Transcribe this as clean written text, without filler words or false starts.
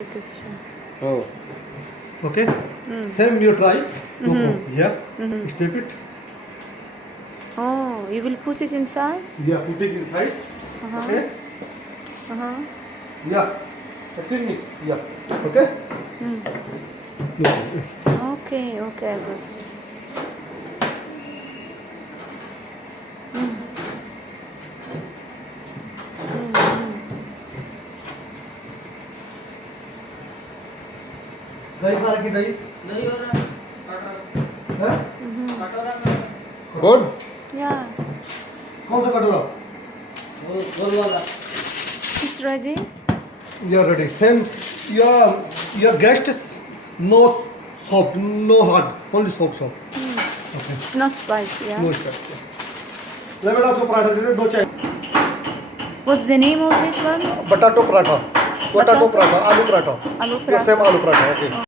Oh. Okay. Same you try to here. Step it. Oh, you will put it inside? Yeah, put it inside. Okay. Yeah. Excuse me. Yeah. Okay. Yeah. Okay, okay, I got you. दही मारा की दही नहीं हो रहा है कटोरा में गुड Yeah, कौन सा कटोरा वो गोल वाला it's ready. you are ready same your guest no soft no hard only soft It's not spicy, yeah? no stuff ले बेटा उसको पराठा दे दे दो चाय What's the name of this one? बटाटो पराठा Potato? पराठा आलू paratha Aloo Yeah, paratha. same आलू paratha okay